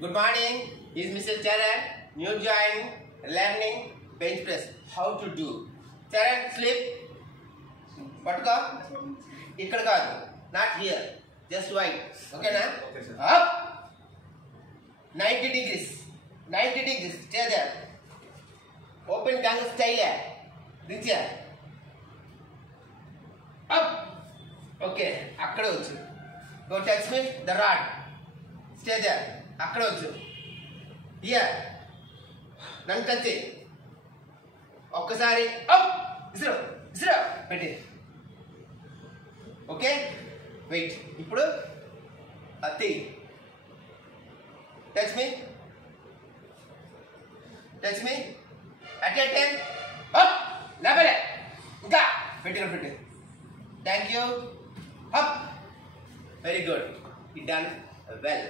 Good morning. This is Mr. Charan. New join learning bench press. How to do? Charan, slip. Pattuko. Ikkada kaadu. Not here. Just wide. Okay na? Okay, sir. Up. 90 degrees. 90 degrees. Stay there. Open tongue style. Reach here. Up. Okay. Akkada vachu. Go touch me the rod. Stay there. అక్కడ వచ్చు here నన్ను touch చేయి ఒక్కసారి up ఇసురు ఇసురు పెట్టి okay wait ఇప్పుడు అత్తి touch me at a time up లేపలే ఇంకా పెట్టి thank you up very good it done well